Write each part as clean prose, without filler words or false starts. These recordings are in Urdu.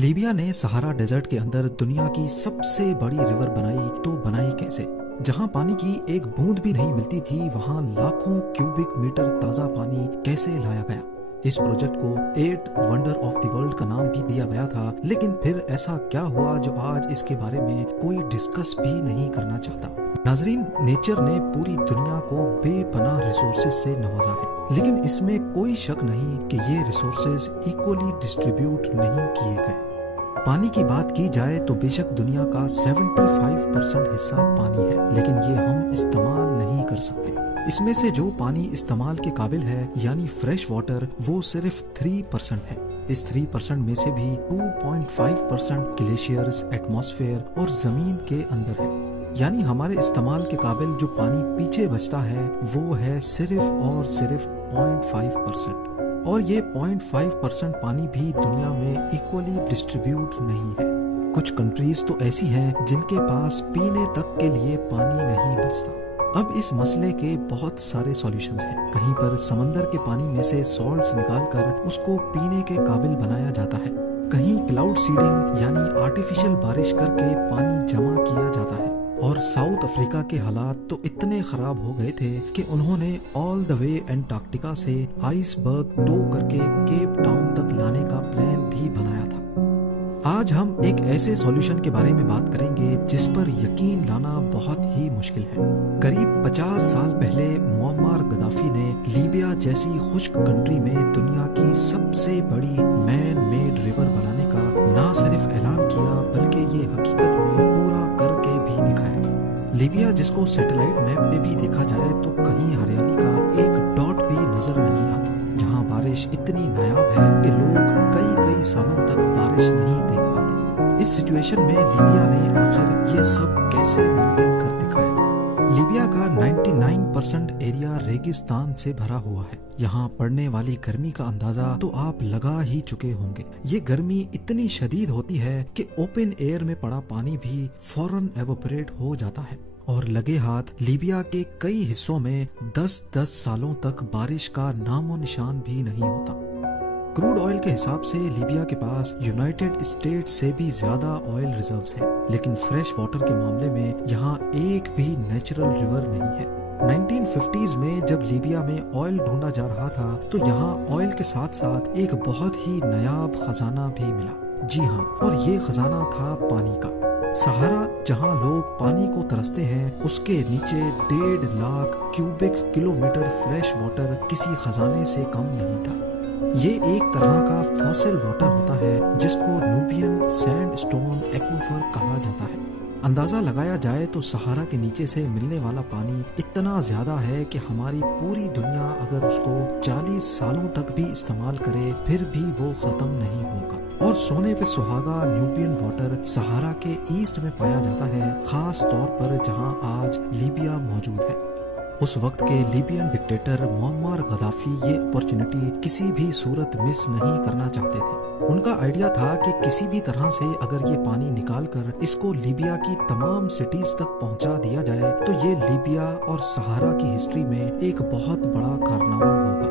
لیبیا نے سہارا ڈیزرٹ کے اندر دنیا کی سب سے بڑی ریور بنائی تو بنائی کیسے؟ جہاں پانی کی ایک بوند بھی نہیں ملتی تھی وہاں لاکھوں کیوبک میٹر تازہ پانی کیسے لایا گیا؟ اس پروجیکٹ کو 8th wonder of the world کا نام بھی دیا گیا تھا، لیکن پھر ایسا کیا ہوا جو آج اس کے بارے میں کوئی ڈسکس بھی نہیں کرنا چاہتا؟ ناظرین، نیچر نے پوری دنیا کو بے پناہ ریسورسز سے نوازا ہے، لیکن اس میں کوئی شک نہیں کہ یہ ریسورسز ایکولی ڈسٹریبیوٹ نہیں کیے گئے۔ پانی کی بات کی جائے تو بے شک دنیا کا 75% حصہ پانی ہے، لیکن یہ ہم استعمال نہیں کر سکتے۔ اس میں سے جو پانی استعمال کے قابل ہے یعنی فریش واٹر، وہ صرف 3% ہے۔ اس 3% میں سے بھی 2.5% گلیشیئرز، ایٹماسفیئر اور زمین کے اندر ہے، یعنی ہمارے استعمال کے قابل جو پانی پیچھے بچتا ہے وہ ہے صرف اور صرف 0.5%، اور یہ 0.5% پانی بھی دنیا میں ایکولی ڈسٹریبیوٹ نہیں ہے۔ کچھ کنٹریز تو ایسی ہیں جن کے پاس پینے تک کے لیے پانی نہیں بچتا۔ اب اس مسئلے کے بہت سارے سولیوشنز ہیں۔ کہیں پر سمندر کے پانی میں سے سالٹس نکال کر اس کو پینے کے قابل بنایا جاتا ہے، کہیں کلاؤڈ سیڈنگ یعنی آرٹیفیشل بارش کر کے پانی جمع کیا جاتا ہے، اور ساؤتھ افریقہ کے حالات تو اتنے خراب ہو گئے تھے کہ انہوں نے آل دا وے انٹارکٹیکا سے آئس برگ ٹو کر کے کیپ ٹاؤن تک لانے کا پلان بھی بنایا تھا۔ آج ہم ایک ایسے سولوشن کے بارے میں بات کریں گے جس پر یقین لانا بہت ہی مشکل ہے۔ قریب 50 سال پہلے معمر غدافی نے لیبیا جیسی خشک کنٹری میں دنیا کی سب سے بڑی مین میڈ ریور بنانے کا نہ صرف اعلان کیا بلکہ یہ حقیقت میں پورا کر کے بھی دکھایا۔ لیبیا جس کو سیٹلائٹ میپ پہ بھی دیکھا جائے تو کہیں ہریالی کا ایک ڈاٹ بھی نظر نہیں آتا، جہاں بارش اتنی نایاب ہے کہ لوگ کئی سالوں تک بارش نہیں دیکھ پاتے۔ اس سچویشن میں لیبیا نے آخر یہ سب کیسے ممکن کر دکھایا؟ لیبیا کا 99% ایریا ریگستان سے بھرا ہوا ہے۔ یہاں پڑنے والی گرمی کا اندازہ تو آپ لگا ہی چکے ہوں گے۔ یہ گرمی اتنی شدید ہوتی ہے کہ اوپن ایئر میں پڑا پانی بھی فوراً ایوپریٹ ہو جاتا ہے، اور لگے ہاتھ لیبیا کے کئی حصوں میں 10 سالوں تک بارش کا نام و نشان بھی نہیں ہوتا۔ کروڈ آئل کے حساب سے لیبیا کے پاس یونائٹڈ اسٹیٹس سے بھی زیادہ آئل ریزروز ہیں، لیکن فریش واٹر کے معاملے میں یہاں ایک بھی نیچرل ریور نہیں ہے۔ 1950s میں جب لیبیا میں آئل ڈھونڈا جا رہا تھا تو یہاں آئل کے ساتھ ساتھ ایک بہت ہی نایاب خزانہ بھی ملا۔ جی ہاں، اور یہ خزانہ تھا پانی کا۔ سہارا جہاں لوگ پانی کو ترستے ہیں، اس کے نیچے 1.5 lakh cubic kilometre fresh water کسی خزانے سے کم نہیں تھا۔ یہ ایک طرح کا فاسل واٹر ہوتا ہے جس کو نوبین سینڈ سٹون ایکویفر کہا جاتا ہے۔ اندازہ لگایا جائے تو سہارا کے نیچے سے ملنے والا پانی اتنا زیادہ ہے کہ ہماری پوری دنیا اگر اس کو 40 سالوں تک بھی استعمال کرے پھر بھی وہ ختم نہیں ہوگا۔ اور سونے پہ سہاگا نیوبین واٹر سہارا کے ایسٹ میں پایا جاتا ہے، خاص طور پر جہاں آج لیبیا موجود ہے۔ اس وقت کے لیبین ڈکٹیٹر معمر غدافی یہ اپرچونٹی کسی بھی صورت مس نہیں کرنا چاہتے تھے۔ ان کا آئیڈیا تھا کہ کسی بھی طرح سے اگر یہ پانی نکال کر اس کو لیبیا کی تمام سٹیز تک پہنچا دیا جائے تو یہ لیبیا اور سہارا کی ہسٹری میں ایک بہت بڑا کارنامہ ہوگا۔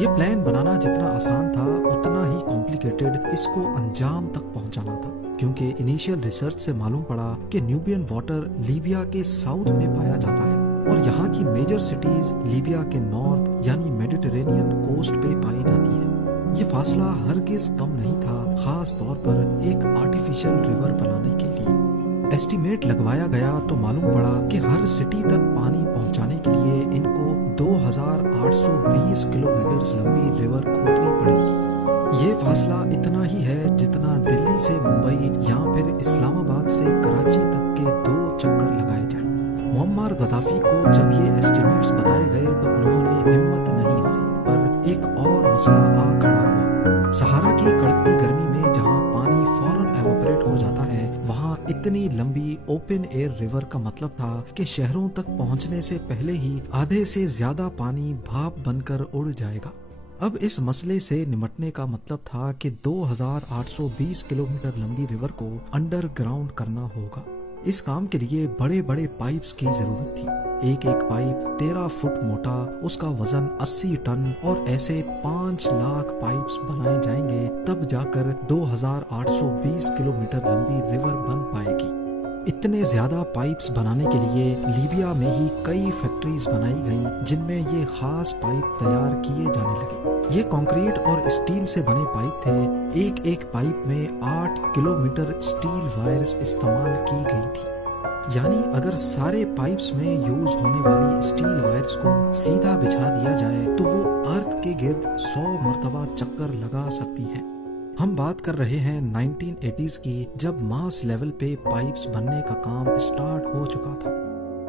یہ پلان بنانا جتنا آسان تھا اتنا ہی کمپلیکیٹڈ اس کو انجام تک پہنچانا تھا، کیونکہ انیشیل ریسرچ سے معلوم پڑا کہ نیوبین واٹر لیبیا کے ساؤتھ میں پایا جاتا ہے، اور یہاں کی میجر سٹیز لیبیا کے نارتھ یعنی میڈیٹرینین کوسٹ پہ پائی جاتی ہیں۔ یہ فاصلہ ہرگز کم نہیں تھا، خاص طور پر ایک آرٹیفیشل ریور بنانے کے لیے۔ ایسٹیمیٹ لگوایا گیا تو معلوم پڑا کہ ہر سٹی تک پانی پہنچانے کے لیے ان کو 2820 کلومیٹر لمبی ریور کھودنی پڑے گی۔ یہ فاصلہ اتنا ہی ہے جتنا دلی سے ممبئی یا پھر اسلام آباد سے کراچی تک کے 2 چکر لگائے جائیں۔ معمر غدافی کو جب یہ ایسٹیمیٹس بتائے گئے تو انہوں نے ہمت نہیں ہاری، پر ایک اور مسئلہ آ کھڑا ہوا۔ سہارا کی کڑکتی گرمی میں جہاں پانی فوراً ایوپریٹ ہو جاتا ہے، وہاں اتنی لمبی اوپن ایئر ریور کا مطلب تھا کہ شہروں تک پہنچنے سے پہلے ہی آدھے سے زیادہ پانی بھاپ بن کر اڑ جائے گا۔ اب اس مسئلے سے نمٹنے کا مطلب تھا کہ 2820 کلومیٹر لمبی ریور کو انڈر گراؤنڈ کرنا ہوگا۔ اس کام کے لیے بڑے بڑے پائپس کی ضرورت تھی۔ ایک ایک پائپ 13 فٹ موٹا، اس کا وزن 80 ٹن، اور ایسے 5 لاکھ پائپس بنائے جائیں گے، تب جا کر 2820 کلومیٹر لمبی ریور بن پائے گی۔ اتنے زیادہ پائپس بنانے کے لیے لیبیا میں ہی کئی فیکٹریز بنائی گئیں جن میں یہ خاص پائپ تیار کیے جانے لگے۔ یہ کنکریٹ اور اسٹیل سے بنے پائپ تھے۔ ایک ایک پائپ میں 8 کلومیٹر اسٹیل وائرز استعمال کی گئی تھی، یعنی اگر سارے پائپس میں یوز ہونے والی اسٹیل وائرز کو سیدھا بچھا دیا جائے تو وہ ارتھ کے گرد 100 مرتبہ چکر لگا سکتی ہیں۔ ہم بات کر رہے ہیں 1980s کی، جب ماس لیول پہ پائپس بننے کا کام اسٹارٹ ہو چکا تھا۔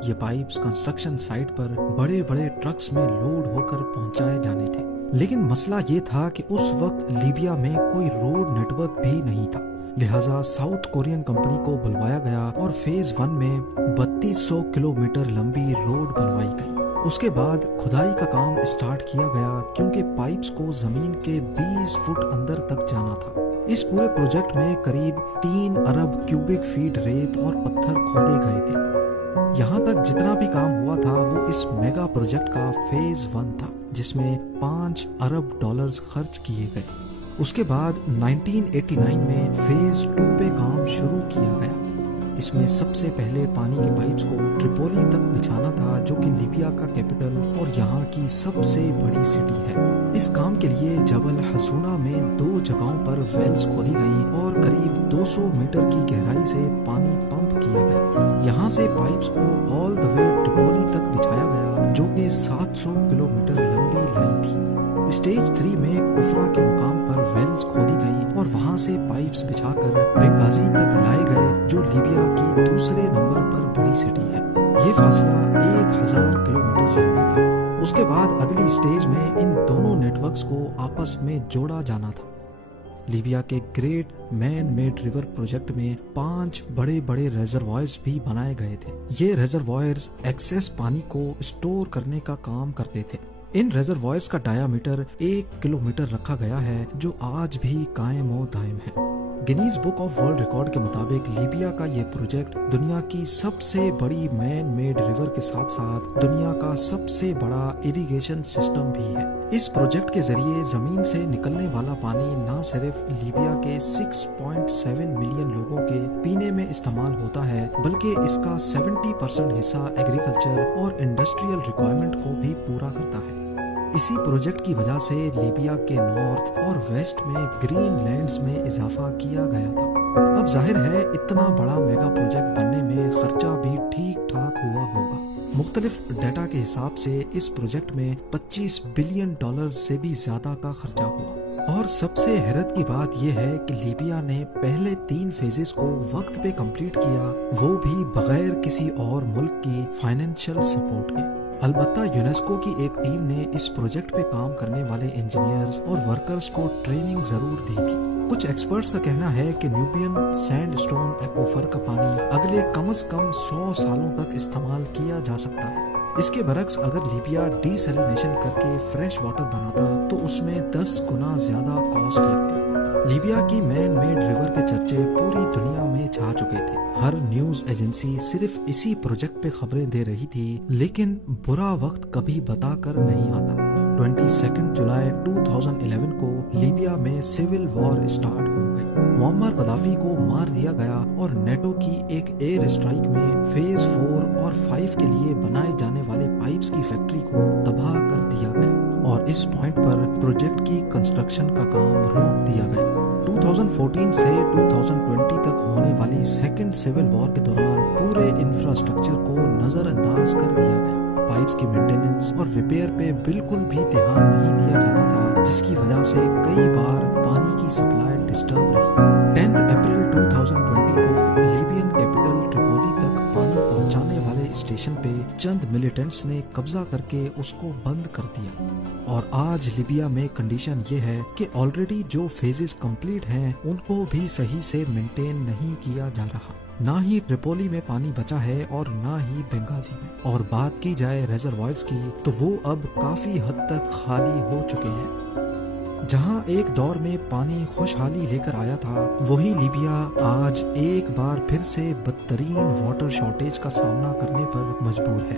یہ پائپس کنسٹرکشن سائٹ پر بڑے بڑے ٹرکس میں لوڈ ہو کر پہنچائے جانے تھے، لیکن مسئلہ یہ تھا کہ اس وقت لیبیا میں کوئی روڈ نیٹ ورک بھی نہیں تھا، لہٰذا ساؤتھ کورین کمپنی کو بلوایا گیا اور فیز 1 میں 3200 کلومیٹر لمبی روڈ بنوائی گئی۔ اس کے بعد کھدائی کا کام اسٹارٹ کیا گیا، کیونکہ پائپس کو زمین کے 20 فٹ اندر تک جانا تھا۔ اس پورے پروجیکٹ میں قریب 3 ارب کیوبک فیٹ ریت اور پتھر کھودے گئے تھے۔ یہاں تک جتنا بھی کام ہوا تھا وہ اس میگا پروجیکٹ کا فیز 1 تھا، جس میں 5 ارب ڈالرز خرچ کیے گئے۔ اس کے بعد 1989 میں فیز 2 پہ کام شروع کیا گیا۔ اس میں سب سے پہلے پانی کی پائپس کو ٹریپولی تک بچھانا تھا، جو کہ لیبیا کا کیپٹل اور یہاں کی سب سے بڑی سٹی ہے۔ اس کام کے لیے جبل حسونہ میں 2 جگہوں پر ویلز کھودی گئیں اور قریب 200 میٹر کی گہرائی سے پانی پمپ کیا گیا۔ یہاں سے پائپس کو آل دا وے ٹریپولی تک بچھایا گیا، جو کہ 700 کلومیٹر لمبی لائن تھی۔ اسٹیج 3 میں کفرا کے مقام پر ویلز کھودی گئیں اور وہاں سے پائپس بچھا کر بنگازی تک لائے گئے، جو لیبیا کی دوسرے نمبر پر بڑی سٹی ہے۔ یہ فاصلہ 1000 کلومیٹر لمبا تھا۔ اس کے بعد اگلی اسٹیج میں ان دونوں نیٹ ورکس کو آپس میں جوڑا جانا تھا۔ لیبیا کے great man made river project میں 5 بڑے بڑے ریزروائرز بھی بنائے گئے تھے۔ یہ ریزروائرز ایکسیس پانی کو اسٹور کرنے کا کام کرتے تھے۔ ان ریزروائرز کا ڈایا میٹر 1 کلومیٹر رکھا گیا ہے، جو آج بھی قائم و دائم ہے۔ Guinness book of world record کے مطابق لیبیا کا یہ پروجیکٹ دنیا کی سب سے بڑی مین میڈ ریور کے ساتھ ساتھ دنیا کا سب سے بڑا اریگیشن سسٹم بھی ہے۔ اس پروجیکٹ کے ذریعے زمین سے نکلنے والا پانی نہ صرف لیبیا کے 6.7 ملین لوگوں کے پینے میں استعمال ہوتا ہے، بلکہ اس کا 70% حصہ ایگریکلچر اور انڈسٹریل ریکوائرمنٹ کو بھی پورا کرتا ہے۔ اسی پروجیکٹ کی وجہ سے لیبیا کے نارتھ اور ویسٹ میں گرین لینڈز میں اضافہ کیا گیا تھا۔ اب ظاہر ہے اتنا بڑا میگا پروجیکٹ بننے میں خرچہ بھی ٹھیک ٹھاک ہوا ہوگا۔ مختلف ڈیٹا کے حساب سے اس پروجیکٹ میں 25 بلین ڈالر سے بھی زیادہ کا خرچہ ہوا۔ اور سب سے حیرت کی بات یہ ہے کہ لیبیا نے پہلے 3 فیزز کو وقت پہ کمپلیٹ کیا، وہ بھی بغیر کسی اور ملک کی فائنینشیل سپورٹ کے۔ البتہ یونیسکو کی ایک ٹیم نے اس پروجیکٹ پہ کام کرنے والے انجینئرز اور ورکرز کو ٹریننگ ضرور دی تھی۔ کچھ ایکسپرٹس کا کہنا ہے کہ نیوبین سینڈ سٹون ایکویفر کا پانی اگلے کم از کم 100 سالوں تک استعمال کیا جا سکتا ہے۔ اس کے برعکس اگر لیبیا ڈی سیلینیشن کر کے فریش واٹر بناتا تو اس میں 10 گنا زیادہ کاسٹ لگتی۔ لیبیا کی مین میڈ ریور کے چرچے پوری دنیا میں چھا چکے تھے۔ ہر نیوز ایجنسی صرف اسی پروجیکٹ پہ خبریں دے رہی تھی، لیکن برا وقت کبھی بتا کر نہیں آتا۔ 22 جولائی 2011 کو لیبیا میں سول وار اسٹارٹ ہو گئی۔ معمر غدافی کو مار دیا گیا اور نیٹو کی ایک ایئر اسٹرائک میں فیز 4 اور 5 کے لیے بنائے جانے والے پائپس کی فیکٹری کو تباہ کر دیا گیا، اور اس پوائنٹ پر پروجیکٹ کی کنسٹرکشن کا کام روک دیا گیا۔ 2014 سے 2020 تک ہونے والی سیکنڈ سول وار کے دوران پورے انفراسٹرکچر کو نظر انداز کر دیا گیا۔ پائپس کی مینٹیننس اور ریپیئر پہ بالکل بھی دھیان نہیں دیا جاتا تھا، جس کی وجہ سے کئی بار پانی کی سپلائی ڈسٹرب رہی۔ 10 اپریل 2020 کو لیبین کیپٹل ٹریپولی تک پانی پہنچانے والے اسٹیشن پہ چند ملیٹنٹس نے قبضہ کر کے اس کو بند کر دیا، اور آج لیبیا میں کنڈیشن یہ ہے کہ آلریڈی جو فیزز کمپلیٹ ہیں ان کو بھی صحیح سے مینٹین نہیں کیا جا رہا۔ نہ ہی ٹریپولی میں پانی بچا ہے اور نہ ہی بنگازی میں۔ اور بات کی جائے ریزروائرز کی تو وہ اب کافی حد تک خالی ہو چکے ہیں۔ جہاں ایک دور میں پانی خوشحالی لے کر آیا تھا، وہی لیبیا آج ایک بار پھر سے بدترین واٹر شارٹیج کا سامنا کرنے پر مجبور ہے۔